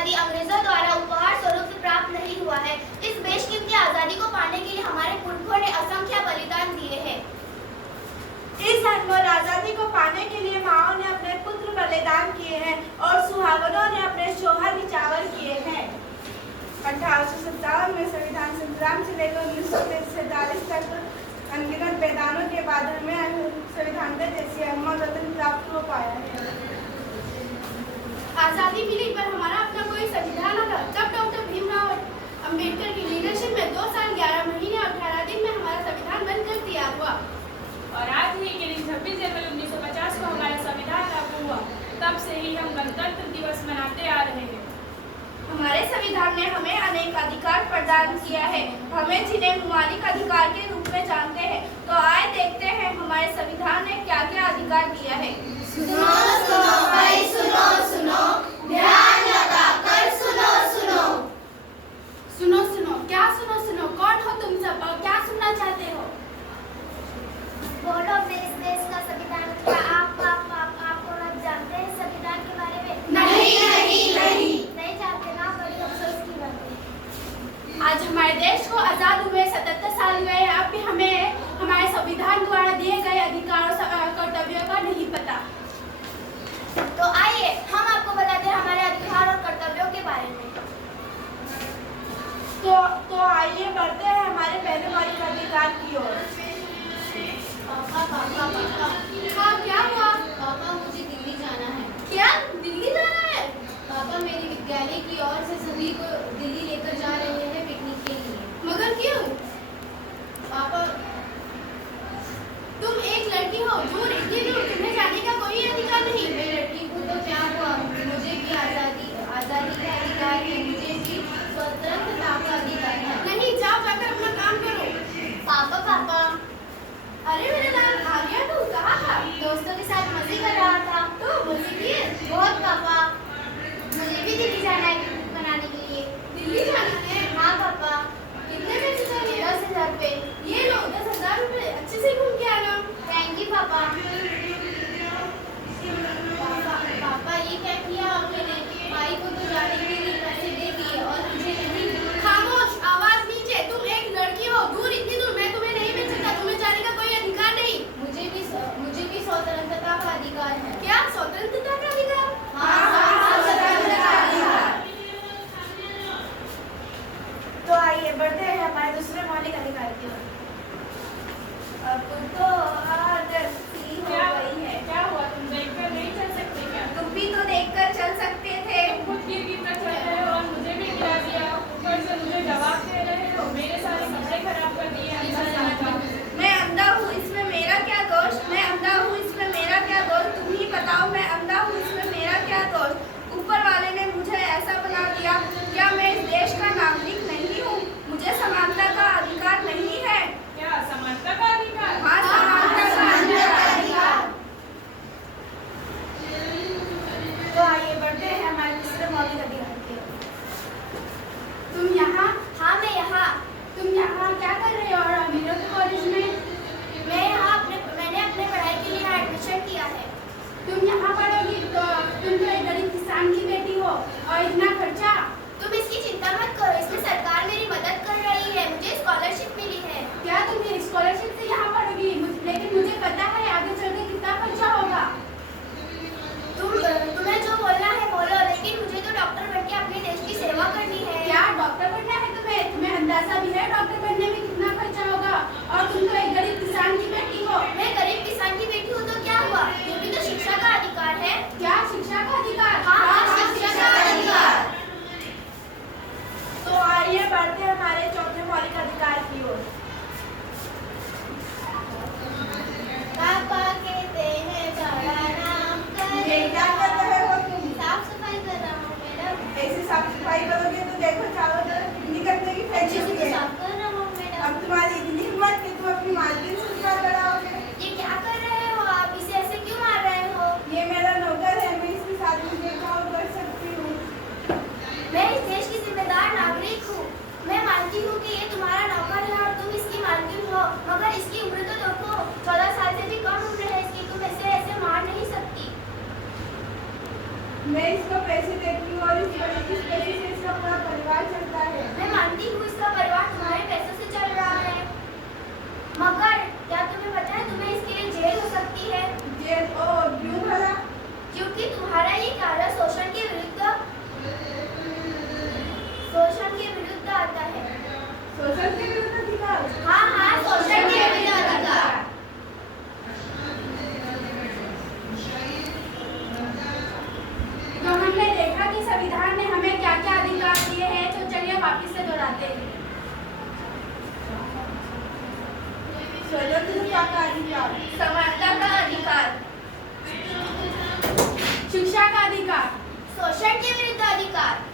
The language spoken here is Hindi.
आज़ादी अंग्रेजों द्वारा उपहार स्वरूप से प्राप्त नहीं हुआ है। इस बेशकीमती आज़ादी को पाने के लिए हमारे पुरखों ने असंख्य बलिदान दिए हैं। इस अनमोल आज़ादी को पाने के लिए माओं ने अपने पुत्र बलिदान किए हैं और सुहागनों ने अपने शोहर निछावर किए हैं। 1857 में संविधान संग्राम से लेकर 1947 तक अनगिनत बलिदानों के बाद हमें संविधान का जैसे अनमोल रत्न प्राप्त हो पाया है। आज़ादी मिली पर हमारा अपना कोई संविधान न था। तब डॉक्टर भीमराव अंबेडकर की लीडरशिप में 2 साल 11 महीने और 18 दिन में हमारा संविधान बनकर तैयार हुआ और आज ही के दिन 26 जनवरी 1950 को हमारा संविधान लागू हुआ। तब से ही हम गणतंत्र दिवस मनाते आ रहे हैं। हमारे संविधान ने हमें अनेक अधिकार प्रदान किया है, हमें जिन्हें मौलिक अधिकार के रूप में जानते हैं। तो आए देखते हैं हमारे संविधान ने क्या क्या अधिकार दिया है। सुनो सुनो भाई सुनो सुनो, ध्यान लगाकर सुनो सुनो। सुनो सुनो, क्या सुनो सुनो? कौन हो तुम सब और क्या सुनना चाहते हो? बोलो अपने इस देश का संविधान। क्या आप लोग जानते हैं संविधान के बारे में? नहीं जानते ना, बड़ी अफसोस की बात है। आज हमारे देश को आज़ाद हुए 77 साल हुए, अब भी हमें हमारे संविधान द्वारा दिए गए अधिकारों और कर्तव्यों का नहीं पता। तो आइए हम आपको बताते हैं हमारे अधिकार और कर्तव्यों के बारे में। तो आइए बढ़ते हैं हमारे पहले मौलिक अधिकार की ओर। हाँ, क्या हुआ? पापा, मुझे दिल्ली जाना है। क्या दिल्ली जाना है? पापा मेरे विद्यालय की ओर से सभी को दिल्ली लेकर जा रहे हैं पिकनिक के लिए। मगर क्यों? पापा, तुम एक लड़की हो, दूर इतनी दूर, तुम्हें जाने का कोई अधिकार नहीं। मैं लड़की हूँ तो क्या हुआ? मुझे भी आज़ादी का अधिकार है, मुझे भी स्वतंत्रता का अधिकार है। नहीं, जाओ जाकर अपना काम करो। पापा, अरे मेरे लाल, आ गया तू? कहाँ था? दोस्तों के साथ मस्ती कर रहा था। तो मजे किए? बहुत पापा, मुझे भी दिल्ली जाना है पिकनिक मनाने के लिए। दिल्ली जाना है? हाँ पापा। कितने पैसे चाहिए? 10,000 रुपये। ये लो 10,000 रुपये, अच्छे से घूम के आना। थैंक यू पापा। पापा, ये क्या किया आपने? भाई को तो जाने के लिए पैसे दे दिए और मुझे नहीं। खामोश, आवाज नीचे। तुम एक लड़की हो, दूर इतनी दूर, मैं तुम्हें नहीं भेज सकता। तुम्हें जाने का कोई अधिकार नहीं। मुझे भी स्वतंत्रता का अधिकार है। क्या स्वतंत्रता का अधिकार? तो आइए बढ़ते हैं हमारे दूसरे मौलिक अधिकार की ओर। अब तो आदर्शी हो गई है। क्या हुआ? तुम देखकर नहीं चल सकते क्या? तुम भी तो देखकर चल सकते थे। खुद गिर कर चल रहे हो और मुझे भी गिरा दिया। ऊपर से मुझे जवाब दे रहे हो। मेरे सारे कपड़े खराब कर दिए। अंदर जाना था। मैं अंधा हूँ, इसमें मेरा क्या दोष? मैं अंधा हूँ, इसमें मेरा क्या दोष? तुम ही बताओ, मैं अंधा हूँ, इसमें मेरा क्या दोष? ऊपर वाले ने मुझे ऐसा बना दिया। क्या मैं इस देश का नागरिक नहीं हूँ? मुझे समानता का अधिकार नहीं है? क्या समानता का अधिकार? हाँ, समानता का अधिकार। तो आइए बढ़ते हैं हमारे दूसरे मौलिक अधिकार की ओर। तुम यहाँ? हाँ मैं यहाँ। तुम यहाँ क्या कर रहे हो? और अमीरों के कॉलेज में? मैंने अपने पढ़ाई के लिए यहाँ एडमिशन किया है। तुम यहाँ पढ़ोगी तो तुम तो एक गरीब किसान की बेटी हो और इतना खर्चा। तुम इसकी चिंता मत करो, इसमें सरकार मेरी मदद कर रही है। मुझे स्कॉलरशिप मिली है। क्या तुम ये स्कॉलरशिप से यहाँ पढ़ोगी? लेकिन मुझे पता है आगे चल के कितना खर्चा होगा। तुम्हें जो बोलना है बोलो, लेकिन मुझे तो डॉक्टर बनके अपने देश की सेवा करनी है। क्या डॉक्टर बनना है तुम्हें? तुम्हें अंदाजा भी है डॉक्टर बनने में कितना खर्चा होगा? और तुम तो एक गरीब किसान की बेटी हो। मैं गरीब किसान की बेटी हूँ तो क्या हुआ? ये भी तो शिक्षा का अधिकार है। क्या शिक्षा का अधिकार? हाँ, शिक्षा का अधिकार। तो आइए बढ़ते हैं हमारे चौथे मौलिक अधिकार की ओर। पापा कहते हैं बड़ा नाम ये क्या कर रहे हो तुम? साफ सफाई कर रहा हूँ मैडम। ऐसे साफ सफाई करोगे तो देखो चारों तरफ कितनी गंदगी फैली हुई है। साफ कर रहा हूँ मैडम। अब तुम्हारी इतनी हिम्मत कि तुम अपनी मालकिन से सवाल कराओगे। ये क्या कर रहे हो आप? इसे ऐसे क्यों मार रहे हो? ये मेरा नौकर है, मैं इसके साथ में भेदभाव कर सकती हूँ। मैं इस देश की जिम्मेदार नागरिक हूँ। मैं मानती हूँ कि ये तुम्हारा नौकर है और तुम इसकी मालकिन हो, मगर इसकी उम्र तो देखो, 14 साल से भी कम उम्र है इसकी। तुम इसे ऐसे मार नहीं सकती। मैं इसको पैसे देती हूँ और इस पैसे से इसका पूरा परिवार चलता है। मैं मानती हूँ इसका परिवार तुम्हारे पैसों से चल रहा है, मगर क्या तुम्हें पता है तुम्हें इसके लिए जेल हो सकती है? जेल? ओ क्यों भला? क्योंकि तुम्हारा ये कार्य शोषण के विरुद्ध आता है। शोषण के विरुद्ध अधिकार? हाँ हाँ, शोषण के विरुद्ध अधिकार। तो हमने देखा कि संविधान ने हमें क्या क्या अधिकार दिए हैं, तो चलिए वापस से दोहराते हैं। स्वतंत्रता का अधिकार, समानता का अधिकार, शिक्षा का अधिकार, शोषण के विरुद्ध अधिकार।